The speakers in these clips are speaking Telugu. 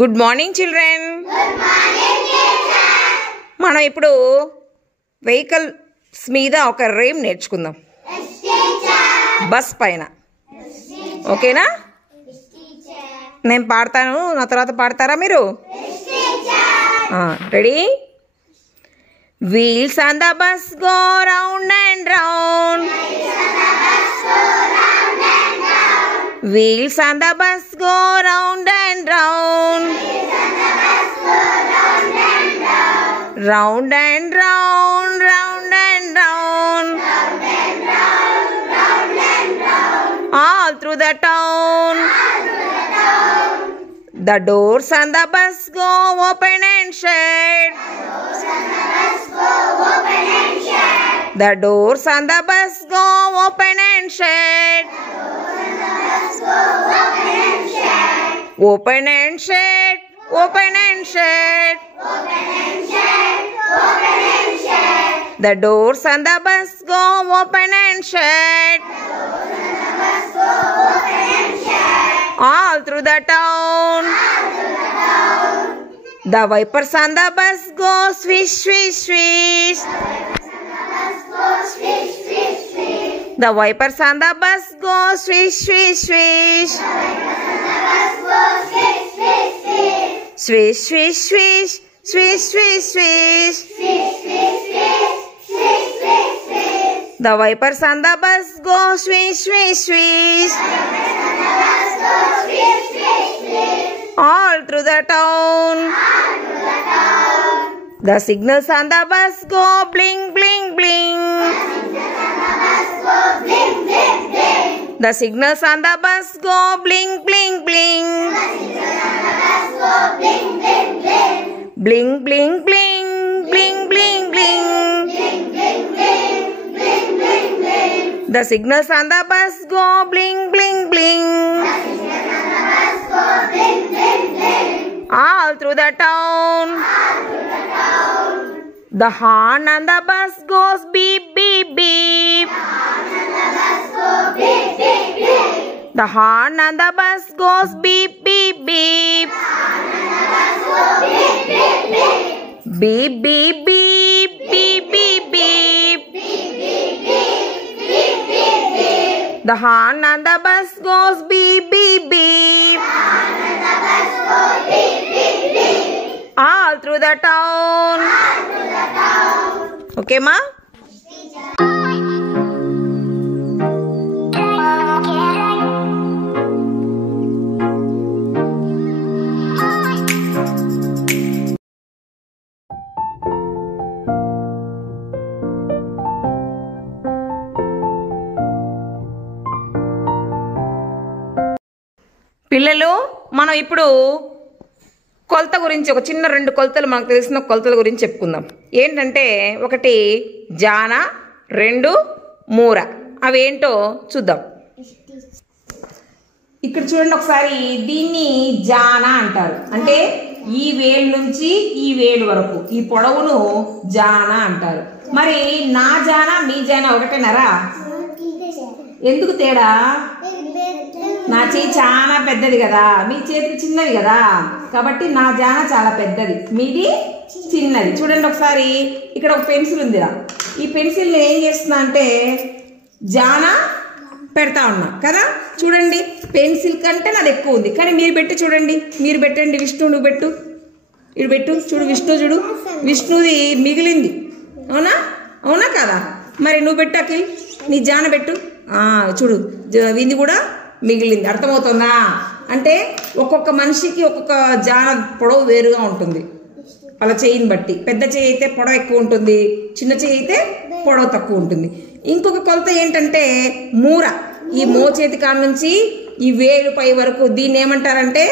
Good morning children. మనం ఇప్పుడు వెహికల్స్ మీద ఒక రైమ్ నేర్చుకుందాం. బస్ పైన. ఓకేనా? నేను పాడతాను, నా తర్వాత పాడతారా మీరు? Ready? Wheels on the bus go round and round. Wheels on the bus go round and round. Round and round, round and round. All through the town. The doors on the bus go open and shut. The doors on the bus go open and shut. Open and shut. Open and shut. The doors on the bus go open and shut. All through the town. The wipers on the bus go swish, swish, swish. The wipers on the bus go swish, swish, swish. Swish, swish, swish. Swish, swish, swish. The wipers on the bus go swish, swish, swish. All through the town. The signals on the bus go bling, bling, bling. The signals on the bus go bling, bling, bling. Bling, bling, bling. Bling, bling, bling. The signals on the bus go bling, bling, bling. All through the town. The horn on the bus goes beep, beep, beep. The horn on the bus goes beep, beep, beep. Beep, beep, beep. Beep, beep, beep. The horn on the bus goes beep, beep, beep. All through the town. Okay, ma? పిల్లలు, మనం ఇప్పుడు కొలత గురించి ఒక చిన్న 2 కొలతలు మనకు తెలిసిన కొలతల గురించి చెప్పుకుందాం. ఏంటంటే, ఒకటి జాన, 2 మూర. అవేంటో చూద్దాం. ఇక్కడ చూడండి ఒకసారి. దీన్ని జాన అంటారు. అంటే ఈ వేలు నుంచి ఈ వేలు వరకు ఈ పొడవును జాన అంటారు. మరి నా జాన మీ జాన ఒకటేనారా? ఎందుకు తేడా? నా చేయి చాలా పెద్దది కదా, మీ చేతులు చిన్నవి కదా, కాబట్టి నా జాన చాలా పెద్దది, మీది చిన్నది. చూడండి ఒకసారి. ఇక్కడ ఒక పెన్సిల్ ఉందిరా. ఈ పెన్సిల్ నేను ఏం చేస్తున్నా అంటే జాన పెడతా ఉన్నా కదా. చూడండి, పెన్సిల్ కంటే నాది ఎక్కువ ఉంది, కానీ మీరు పెట్టి చూడండి. మీరు పెట్టండి. విష్ణు నువ్వు పెట్టు. ఇటు పెట్టు. చూడు విష్ణు, చూడు విష్ణుది మిగిలింది. అవునా? అవునా కదా? మరి నువ్వు పెట్టు అఖిల్, నీ జాన పెట్టు. చూడు వింది కూడా మిగిలింది. అర్థమవుతుందా? అంటే ఒక్కొక్క మనిషికి ఒక్కొక్క జాన పొడవు వేరుగా ఉంటుంది, అలా చేయిని బట్టి. పెద్ద చేయి అయితే పొడవు ఎక్కువ ఉంటుంది, చిన్న చేయి అయితే పొడవు తక్కువ ఉంటుంది. ఇంకొక కొలత ఏంటంటే మూర. ఈ మోచేతి కాడ నుంచి ఈ వేలు పై వరకు దీన్ని ఏమంటారంటే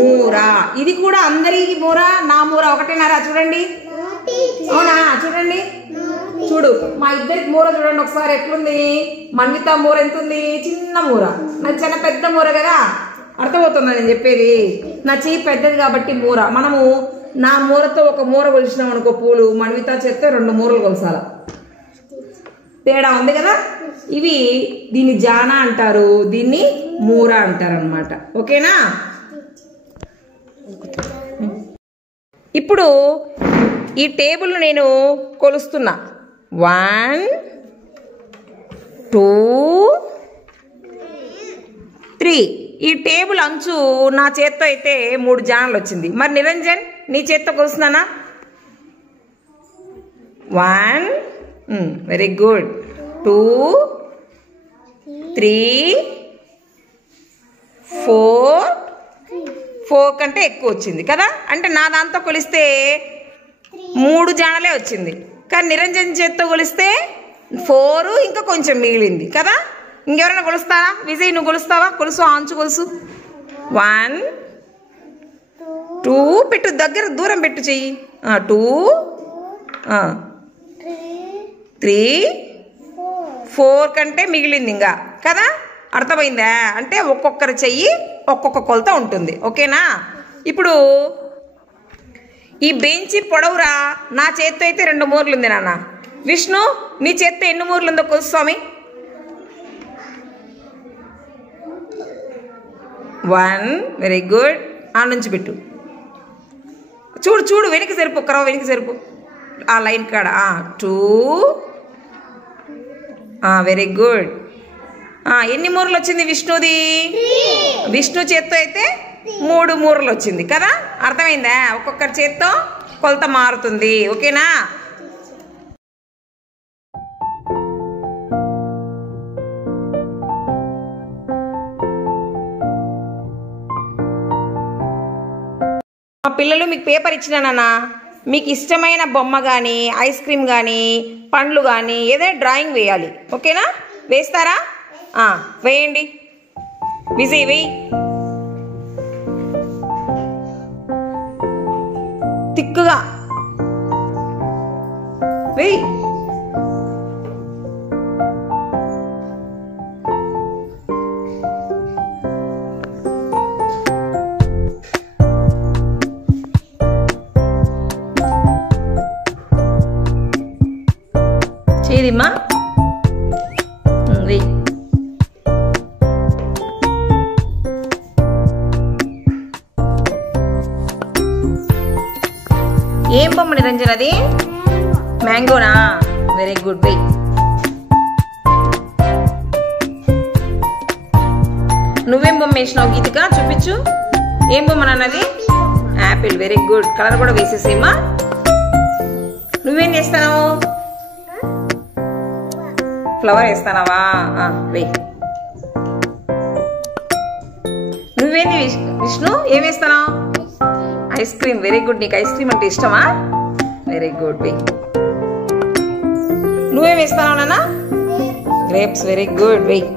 మూర. ఇది కూడా అందరికి మూర, నా మూర ఒకటేనారా? చూడండి. అవునా? చూడండి. చూడు మా ఇద్దరికి మూర చూడండి ఒకసారి ఎట్లుంది. మన్విత మూర ఎంత ఉంది? చిన్న మూర. నాకు చాలా పెద్ద మూర కదా. అర్థమవుతుందా నేను చెప్పేది? నా చెయ్యి పెద్దది కాబట్టి మూర. మనము నా మూరతో ఒక మూర కొలిసినాం అనుకో పూలు, మన్విత చేస్తే 2 మూరలు కొలసాల. తేడా ఉంది కదా. ఇవి దీన్ని జానా అంటారు, దీన్ని మూర అంటారు అన్నమాట. ఓకేనా? ఇప్పుడు ఈ టేబుల్ నేను కొలుస్తున్నా. 1 2 3. ఈ టేబుల్ అంచు నా చేత్తో అయితే 3 జానలు వచ్చింది. మరి నిరంజన్ నీ చేత్తో కొలుస్తున్నానా? 1 వెరీ గుడ్. 2 3 4 కంటే ఎక్కువ వచ్చింది కదా. అంటే నా దాంతో కొలిస్తే 3 జానలే వచ్చింది. కానీ నిరంజన్ చేత్తో కొలిస్తే 4 ఇంకా కొంచెం మిగిలింది కదా. ఇంకెవరైనా కొలుస్తారా? విజయ్ నువ్వు కొలుస్తావా? కొలుసు, అంచు కొలుసు. 1 2 పెట్టు, దగ్గర దూరం పెట్టు చెయ్యి. 2 3 4 కంటే మిగిలింది ఇంకా కదా. అర్థమైందా? అంటే ఒక్కొక్కరి చెయ్యి ఒక్కొక్క కొలత ఉంటుంది. ఓకేనా? ఇప్పుడు ఈ బెంచి పొడవురా నా చేత్తో అయితే 2 మూరలు ఉంది నాన్న. విష్ణు నీ చేత్తో ఎన్ని మూరలు ఉందో కొలుసు స్వామి. 1 వెరీ గుడ్. ఆ నుంచి పెట్టు. చూడు చూడు వెనక్కి సరిపో, కరవ వెనక్కి సరిపో, ఆ లైన్ కాడ. 2 వెరీ గుడ్. ఎన్ని మూరలు వచ్చింది విష్ణుది? విష్ణు చేత్తో అయితే 3 మూరలు వచ్చింది కదా. అర్థమైందా? ఒక్కొక్కరి చేత్తో కొలత మారుతుంది. ఓకేనా? మా పిల్లలు మీకు పేపర్ ఇచ్చినానన్నా, మీకు ఇష్టమైన బొమ్మ కానీ ఐస్ క్రీమ్ కానీ పండ్లు కానీ ఏదైనా డ్రాయింగ్ వేయాలి. ఓకేనా? వేస్తారా? వేయండి. విజయ్ వేయి. తిక్కుగా వేయి. చేదిమ్మా వెయ్యి. ఏం బొమ్మ నిరంజన్ అది? మ్యాంగోనా? Very good. వెయ్యి. నువ్వేం బొమ్మ వేసినావు గీతిక? చూపించు. ఏం బొమ్మ నాన్నది? యాపిల్. Very good. కలర్ కూడా వేసేసేమా. నువ్వేం చేస్తావు? ఫ్లవర్ వేస్తానావా? వెయ్యి. నువ్వేంది విష్ణు? ఏం వేస్తావు? Ice cream. Very good. నీకు ఐస్ క్రీమ్ అంటే ఇష్టమా? Very good. వెయ్యి. నువ్వేం వేస్తావు నాన్న? గ్రేప్స్. Very good. వెయ్యి.